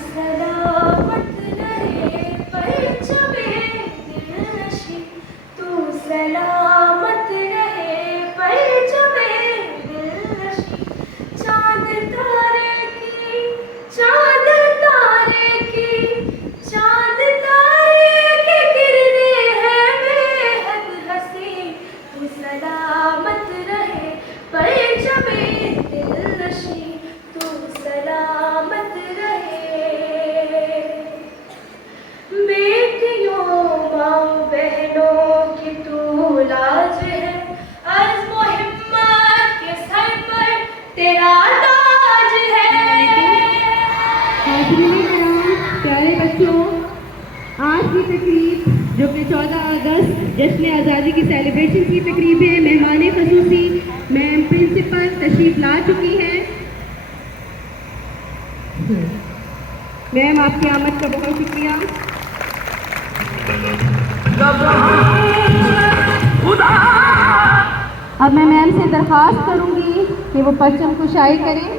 सलामत रहे परचमे दिलनशी, तू सलामत रहे परचमे दिलनशी। चांद तारे की चांद तारे की चांद तारे की किरणें हैं बेहद हसी, तू सलामत रहे परचमे दिलनशी, तू सलामत रहे। बेटियों माँ बहनों की तू लाज है, अर्ज़ व हिम्मत के सर पर तेरा ताज है। प्यारे बच्चों, आज की तकरीब जो कि 14 अगस्त जश्न आज़ादी की सेलिब्रेशन की तकरीब है, मेहमान ख़ुसूसी मैम प्रिंसिपल तशरीफ ला चुकी हैं। मैम आपकी आमद का बहुत शुक्रिया। अब मैं मैम से दरख्वास्त करूंगी कि वो परचम कुशाई करें।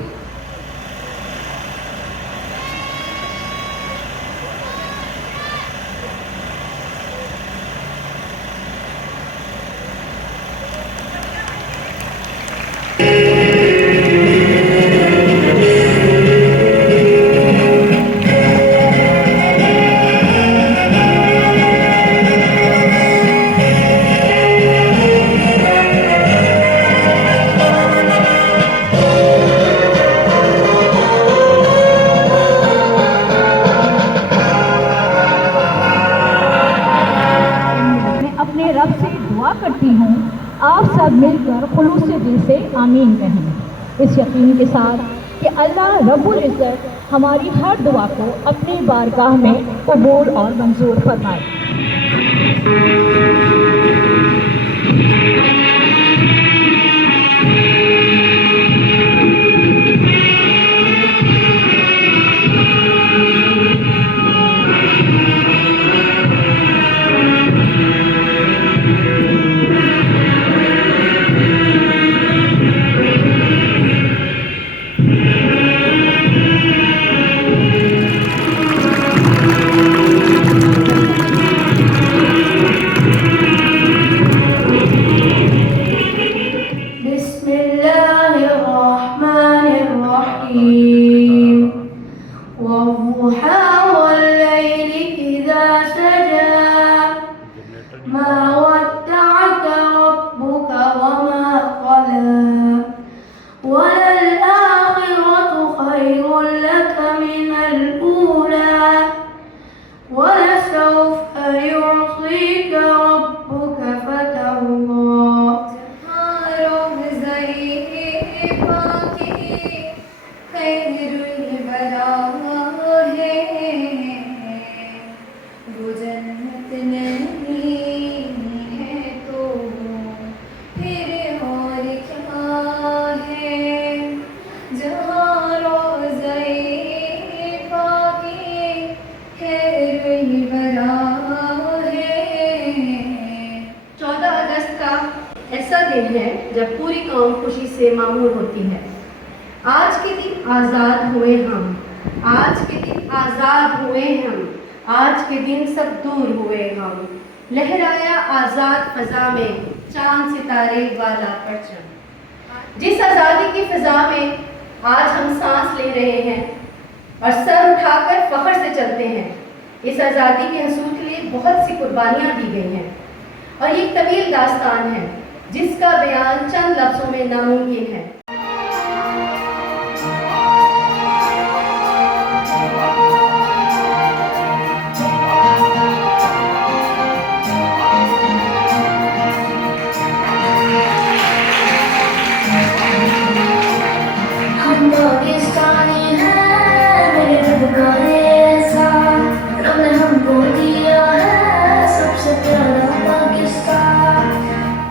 रब से दुआ करती हूँ आप सब मिलकर खुलूस दिल से आमीन कहें, इस यकीन के साथ कि अल्लाह रब्बुल इज़्ज़त हमारी हर दुआ को अपनी बारगाह में कबूल और मंजूर फरमाए। है जब पूरी कौम खुशी से मामूर होती है। आज के दिन आज़ाद हुए हम, आज के दिन आज़ाद हुए हम, आज के दिन सब दूर हुए हम। लहराया आज़ाद फ़ज़ा में चांद सितारे वाला परचम। जिस आज़ादी की फ़ज़ा में आज हम सांस ले रहे हैं और सर उठाकर फ़ख्र से चलते हैं, इस आज़ादी के हसूल के लिए बहुत सी कुर्बानियाँ दी गई हैं और ये एक तवील दास्तान है जिसका बयान चंद लफ्ज़ों में नामुमकिन है।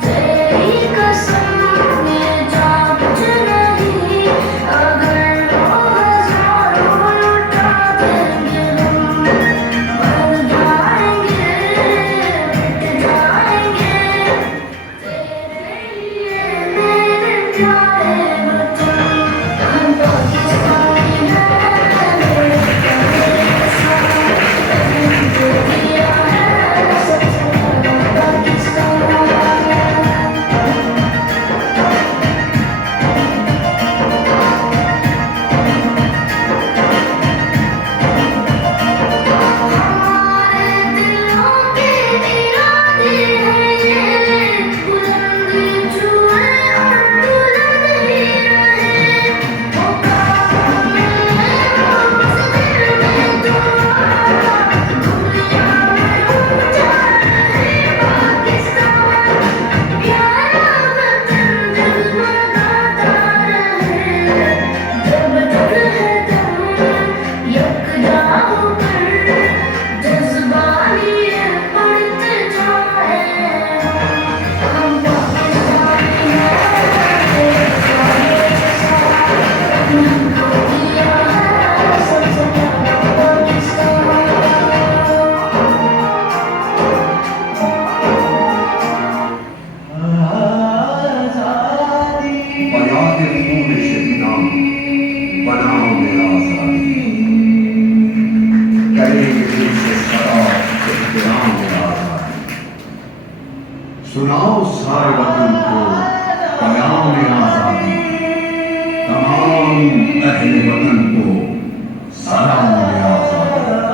तेरी कसम ने जान बयात खून शहीदा बनाओ मेरा आजादी करेंगे दिल से सदा इख्तियार मेरा आजादी सुनाओ सारे वतन को पैगाम आजादी तमाम अहले वतन को सलाम आजादी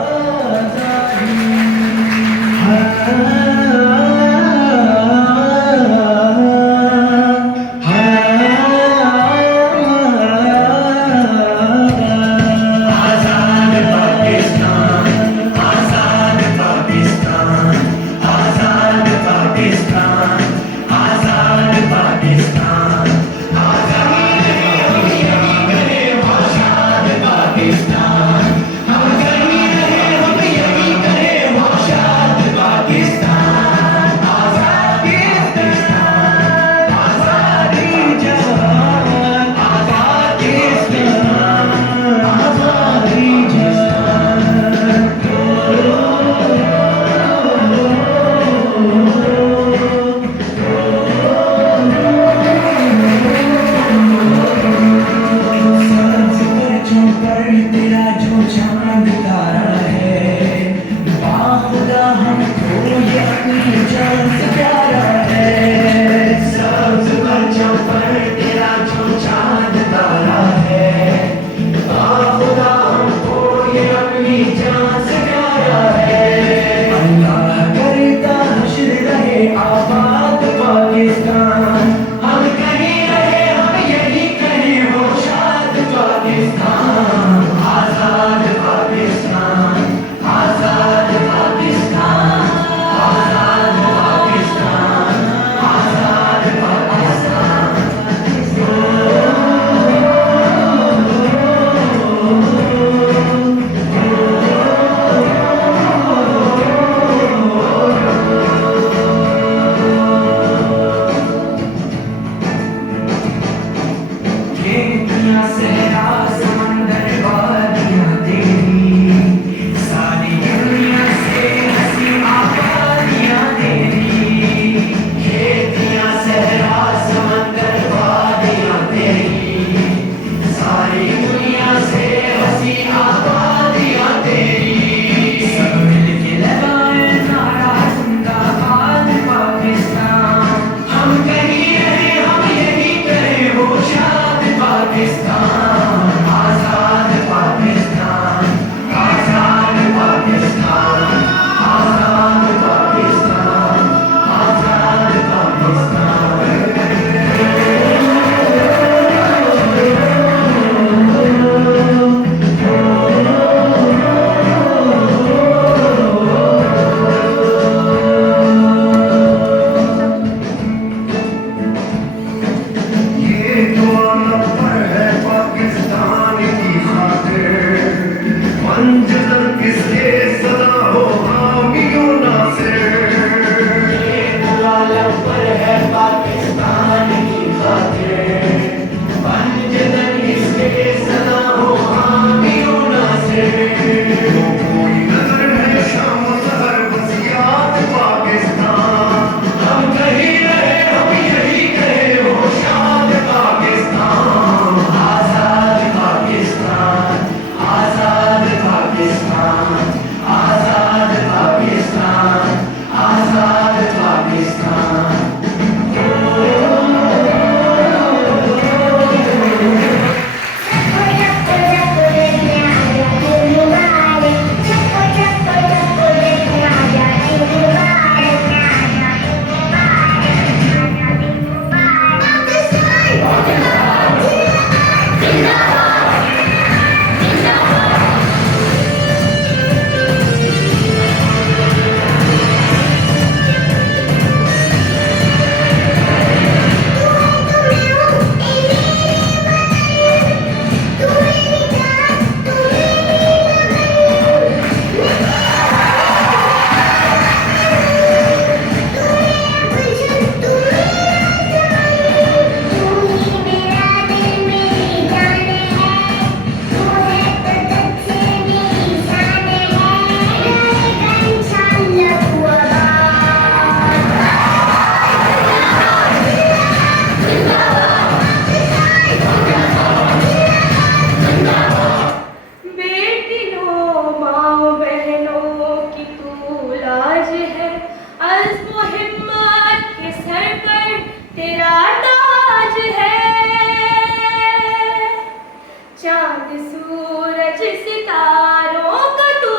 चांद सूरज सितारों का तू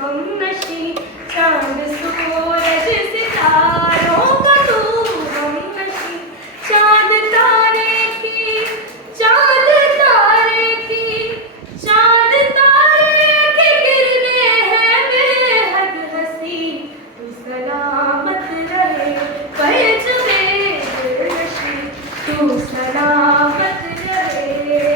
हमनशी, चांद सूरज सितारों का तू हमनशी, चांद तारे की, चांद तारे की, चांद तारे की किरणें हैं बेहद हंसी, तू सलामत रहे पैजमे दिलनशी, तू सलामत रहे।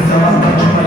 Inshallah,